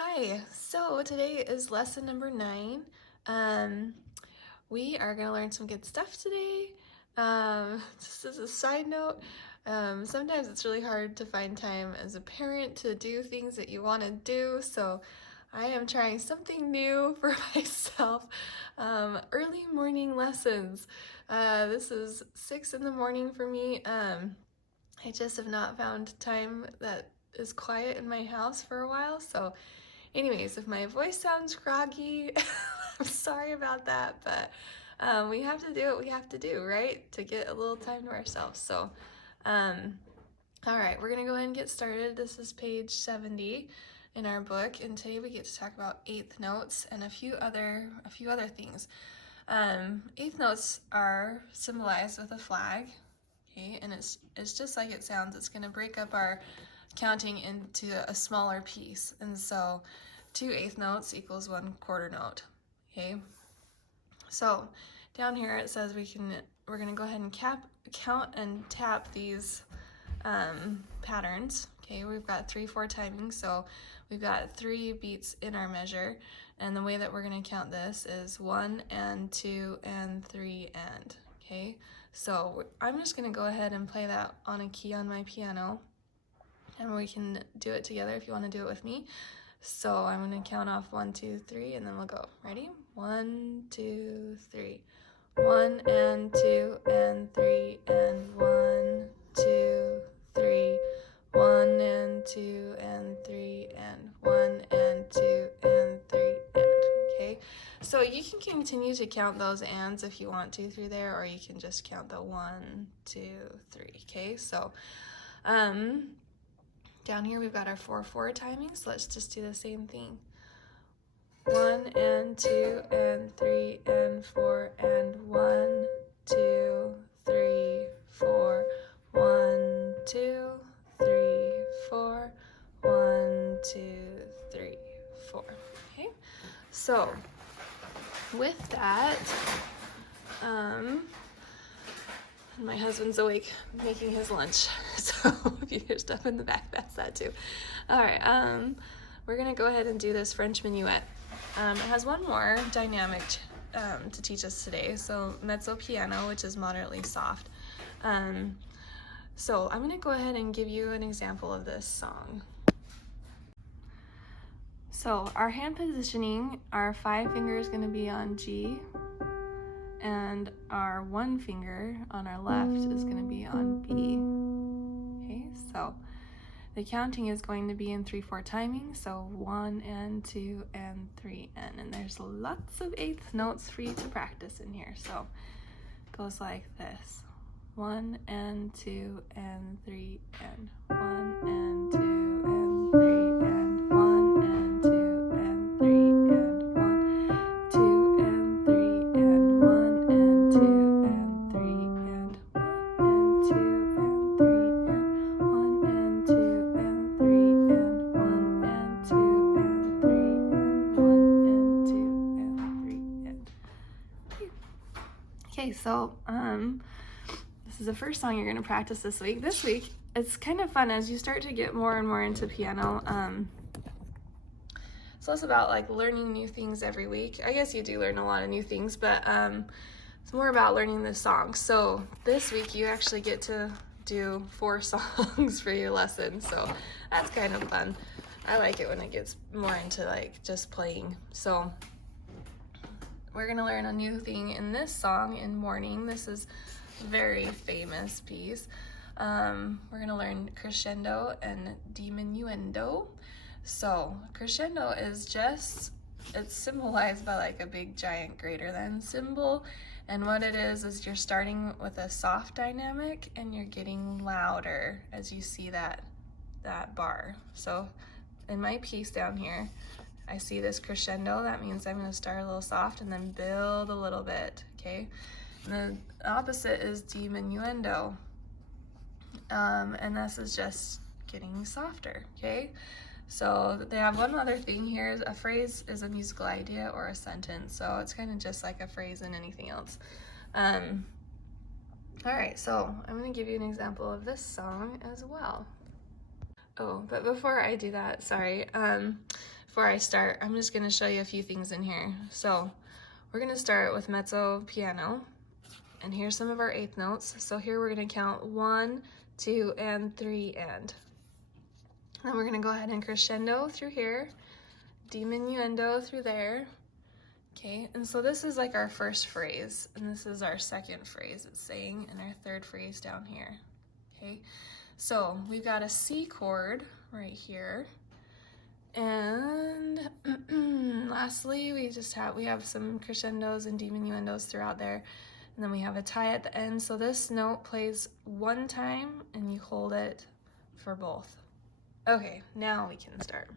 Hi, so today is lesson number 9. Um, we are going to learn some good stuff today. Just as a side note, sometimes it's really hard to find time as a parent to do things that you want to do, so I am trying something new for myself. Early morning lessons. This is 6 in the morning for me. I just have not found time that is quiet in my house for a while, so anyways, if my voice sounds groggy, I'm sorry about that, but we have to do what we have to do, right? To get a little time to ourselves. So, all right, we're gonna go ahead and get started. This is page 70 in our book, and today we get to talk about eighth notes and a few other things. Eighth notes are symbolized with a flag, okay, and it's just like it sounds. It's gonna break up our counting into a smaller piece, and so 2 eighth notes equals 1 quarter note. Okay, so down here it says we're gonna go ahead and count and tap these patterns. Okay, we've got 3/4 timing, so we've got 3 beats in our measure, and the way that we're gonna count this is 1 and 2 and 3 and. Okay, so I'm just gonna go ahead and play that on a key on my piano, and we can do it together if you want to do it with me. So I'm going to count off 1, 2, 3, and then we'll go. Ready? 1, 2, 3. 1 and 2 and 3 and 1, 2, 3. 1 and 2 and 3 and 1 and 2 and 3 and. Okay, so you can continue to count those ands if you want to through there, or you can just count the 1, 2, 3. Okay, so down here we've got our 4/4 timing, so let's just do the same thing. 1 and 2 and 3 and 4 and 1, 2, 3, 4. 1, 2, 3, 4. 1, 2, 3, 4. Okay, so with that, my husband's awake making his lunch, so if you hear stuff in the back, that's that too. All right, we're gonna go ahead and do this French minuet. It has one more dynamic to teach us today, so Mezzo Piano, which is moderately soft. So I'm gonna go ahead and give you an example of this song. So our hand positioning, our 5 finger is gonna be on G, and our 1 finger on our left is going to be on B. Okay, so the counting is going to be in 3/4 timing, so 1 and 2 and 3 and there's lots of eighth notes for you to practice in here. So it goes like this: 1 and 2 and 3 and 1 and 2 and 3 and 1 and 2 and 3 and 1, 2 and 3 and 1 and 2 and 3 and 1 and 2 and 3 and 1 and 2 and 3 and 1 and 2 and 3 and 1 and 2 and 3 and. Okay, so this is the first song you're going to practice this week. This week, it's kind of fun as you start to get more and more into piano. It's less about like learning new things every week. I guess you do learn a lot of new things, but it's more about learning the songs. So this week you actually get to do 4 songs for your lesson, so that's kind of fun. I like it when it gets more into like just playing. So we're gonna learn a new thing in this song in Morning. This is a very famous piece. We're gonna learn Crescendo and Diminuendo. So crescendo is just, it's symbolized by like a big giant greater than symbol, and what it is you're starting with a soft dynamic and you're getting louder as you see that bar. So in my piece down here, I see this crescendo. That means I'm going to start a little soft and then build a little bit, okay? And the opposite is diminuendo, and this is just getting softer, okay? So they have one other thing here. A phrase is a musical idea or a sentence, so it's kind of just like a phrase in anything else. All right, so I'm going to give you an example of this song as well. Oh, but before I do that, sorry. before I start, I'm just gonna show you a few things in here. So we're gonna start with Mezzo Piano, and here's some of our eighth notes. So here we're gonna count 1, 2, and 3, and. Then we're gonna go ahead and crescendo through here, diminuendo through there. Okay, and so this is like our first phrase, and this is our second phrase it's saying, and our third phrase down here. Okay, so we've got a C chord right here, and lastly we have some crescendos and diminuendos throughout there, and then we have a tie at the end. So this note plays one time and you hold it for both. Okay, now we can start.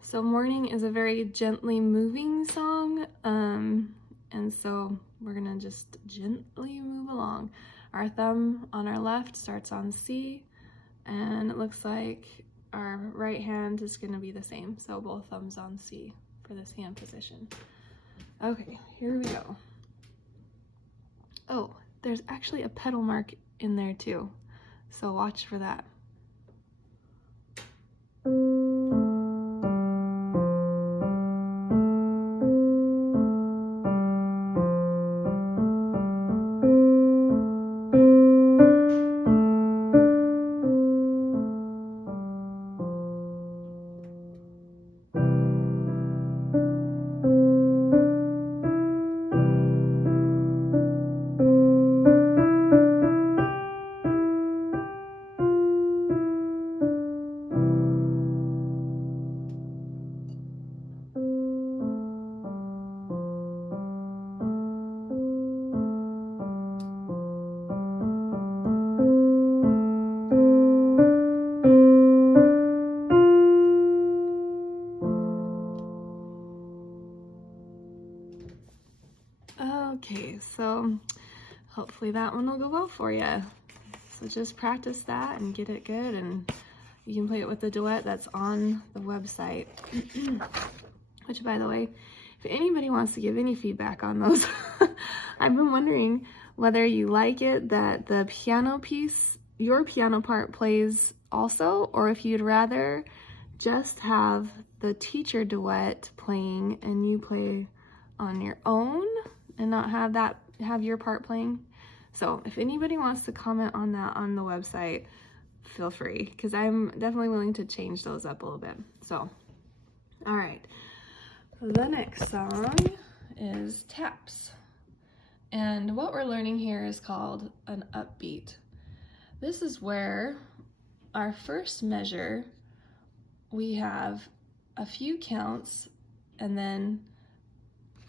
So Morning is a very gently moving song, and so we're gonna just gently move along. Our thumb on our left starts on C, and it looks like our right hand is gonna be the same, so both thumbs on C for this hand position. Okay, here we go. Oh, there's actually a pedal mark in there too, so watch for that. Okay, so hopefully that one will go well for you. So just practice that and get it good, and you can play it with the duet that's on the website. Which, by the way, if anybody wants to give any feedback on those, I've been wondering whether you like it that the piano piece, your piano part, plays also, or if you'd rather just have the teacher duet playing and you play on your own and not have your part playing. So if anybody wants to comment on that on the website, feel free, because I'm definitely willing to change those up a little bit. So, all right. The next song is Taps. And what we're learning here is called an upbeat. This is where our first measure, we have a few counts, and then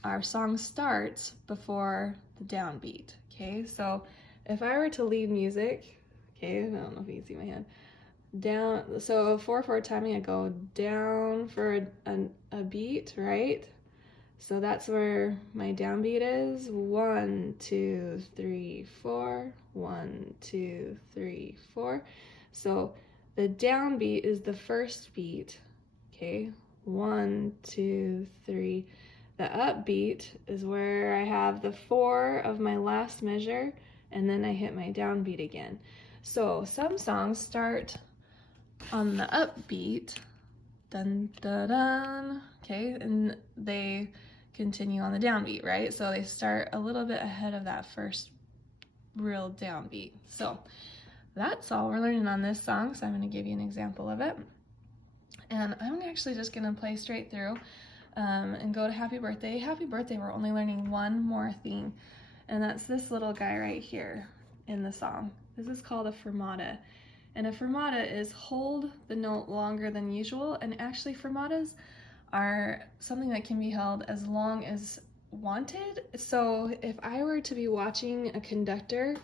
our song starts before the downbeat. Okay, so if I were to lead music, okay, I don't know if you can see my hand, down, so 4/4 timing, I go down for a beat, right? So that's where my downbeat is. 1, 2, 3, 4. 1, 2, 3, 4. So the downbeat is the first beat. Okay, 1, 2, 3. The upbeat is where I have the 4 of my last measure, and then I hit my downbeat again. So some songs start on the upbeat, dun dun dun, okay, and they continue on the downbeat, right? So they start a little bit ahead of that first real downbeat. So that's all we're learning on this song, so I'm going to give you an example of it. And I'm actually just going to play straight through and go to Happy Birthday. Happy Birthday, we're only learning one more thing, and that's this little guy right here in the song. This is called a fermata. And a fermata is hold the note longer than usual, and actually fermatas are something that can be held as long as wanted. So if I were to be watching a conductor,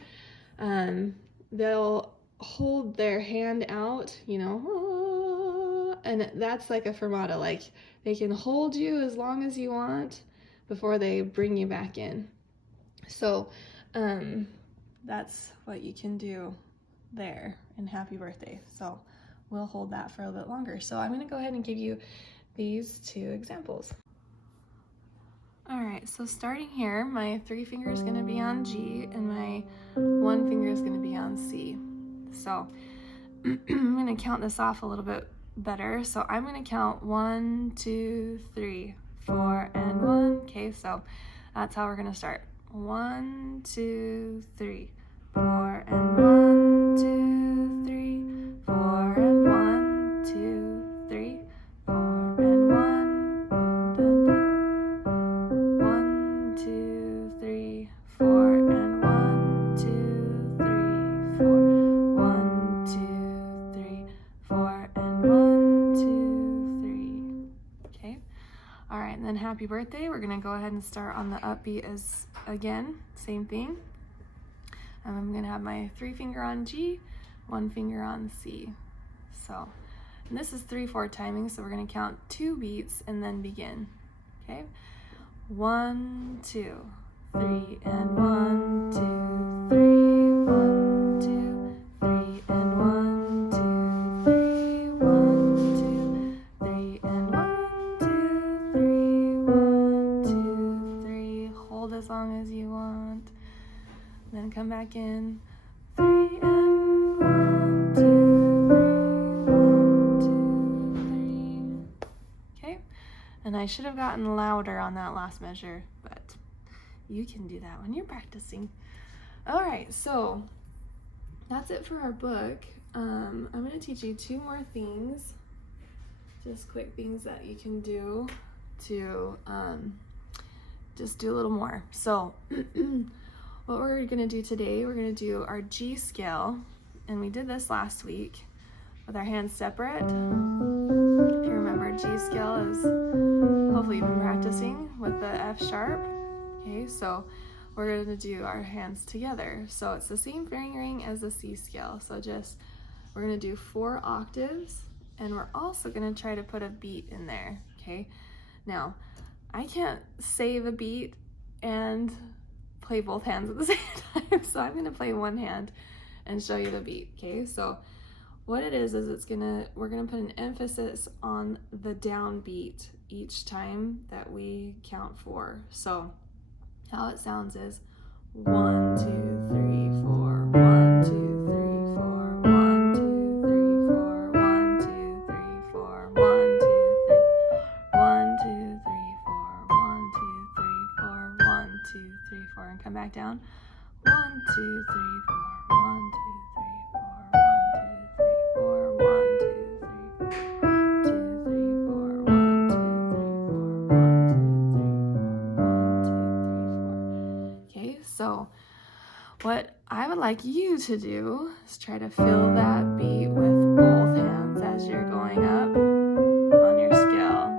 they'll hold their hand out, you know, and that's like a fermata. Like, they can hold you as long as you want before they bring you back in. So that's what you can do there in Happy Birthday. So we'll hold that for a little bit longer. So I'm going to go ahead and give you these two examples. All right, so starting here, my 3 finger is going to be on G and my 1 finger is going to be on C. So I'm going to count this off a little bit better. So I'm going to count 1, 2, 3, 4, and 1. Okay, so that's how we're going to start. 1, 2, 3, 4, and 1, 2, 3, 4, and 1, 2, 3, 4, and 1, dun, dun. 1, 2, 3, 4, and 1, 2, 3, 4. 1, 2, 3, 4, and 1, 2, 3. Okay. All right, and then happy birthday. We're gonna go ahead and start on the upbeat as again, same thing. I'm gonna have my 3 finger on G, 1 finger on C. So, and this is 3/4 timing, so we're gonna count 2 beats and then begin. Okay. 1, 2, 3, and 1, 2, 3, 1, 2, 3, and 1, 2, 3, 1, 2, 3, and 1, 2, 3, 1, 2, 3. Hold as long as you want. Then come back in. 3 and 1, 2, 3, 1, 2, 3. Okay. And I should have gotten louder on that last measure, but you can do that when you're practicing. All right, so that's it for our book. I'm going to teach you 2 more things, just quick things that you can do to just do a little more. So what we're going to do today, we're going to do our G scale, and we did this last week with our hands separate. If you remember, G scale is, hopefully you've been practicing with the F sharp. Okay, so we're going to do our hands together. So it's the same fingering as the C scale. So just, we're going to do 4 octaves, and we're also going to try to put a beat in there. Okay, now I can't say the beat and play both hands at the same time, so I'm going to play one hand and show you the beat. Okay, so what it is we're gonna put an emphasis on the downbeat each time that we count 4. So how it sounds is 1, 2, 3, 4, 1, 2, 3, 4, 1, 2, 3, 4, 1, 2, 3, 4, 1, 2, 3, 1, 2, 3, 4, 1, 2, 3, 4, 1, 2, 3, 4, and come back down. 1, 2, 3, 4, 1, 2, 3, 4, 1, 2, 3, 4, 1, 2, 3, 4, 1, 2, 3, 4, 1, 2, 3, 4, 1, 2, 3, 4, 1, 2, 3, 4. Okay, so what I would like you to do is try to fill that beat with both hands as you're going up on your scale.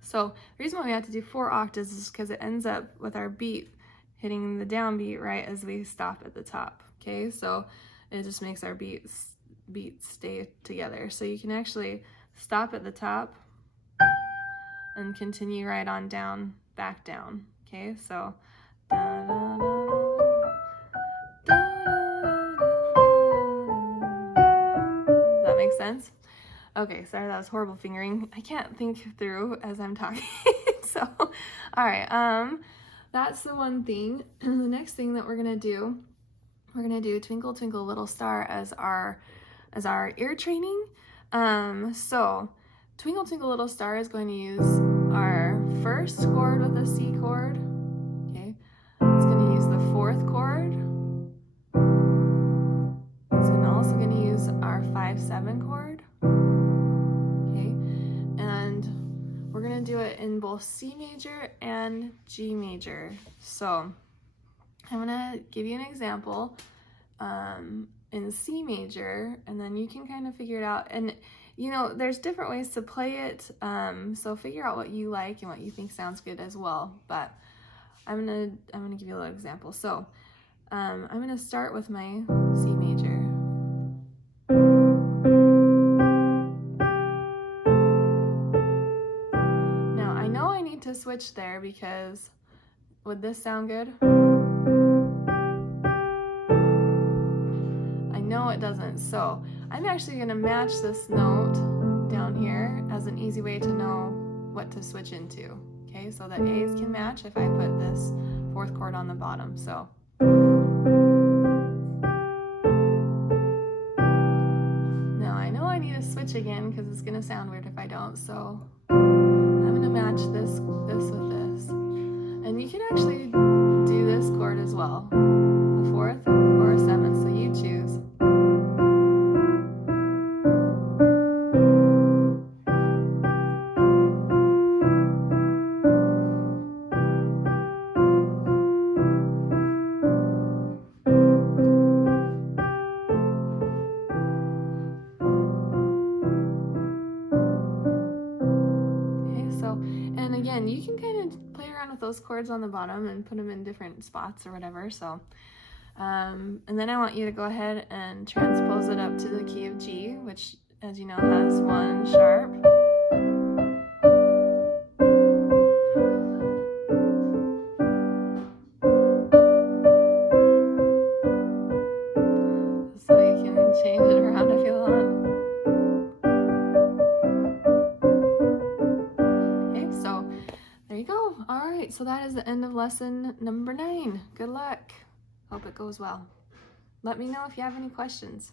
So the reason why we have to do 4 octaves is because it ends up with our beat hitting the downbeat right as we stop at the top. Okay, so it just makes our beats stay together. So you can actually stop at the top and continue right on down, back down. Okay, so da, da, da, da, does that make sense? Okay, sorry, that was horrible fingering. I can't think through as I'm talking. So, all right, that's the one thing. The next thing that we're gonna do Twinkle, Twinkle, Little Star as our ear training. So Twinkle, Twinkle, Little Star is going to use our first chord with a C chord. Okay, it's going to use the 4th chord. It's also going to use our 5/7 chord. Okay, and we're going to do it in both C major and G major. So I'm going to give you an example in C major, and then you can kind of figure it out. And you know, there's different ways to play it, so figure out what you like and what you think sounds good as well. But I'm gonna give you a little example. So I'm gonna start with my C major. Now I know I need to switch there because would this sound good? No, it doesn't. So I'm actually going to match this note down here as an easy way to know what to switch into. Okay, so the A's can match if I put this 4th chord on the bottom. So switch again because it's gonna sound weird if I don't. So I'm gonna match this with this. And you can actually do this chord as well, a fourth or a seventh, so you choose. And again, you can kind of play around with those chords on the bottom and put them in different spots or whatever. So, and then I want you to go ahead and transpose it up to the key of G, which, as you know, has 1 sharp. So you can change it around if you want. There you go. All right, so that is the end of lesson number 9. Good luck. Hope it goes well. Let me know if you have any questions.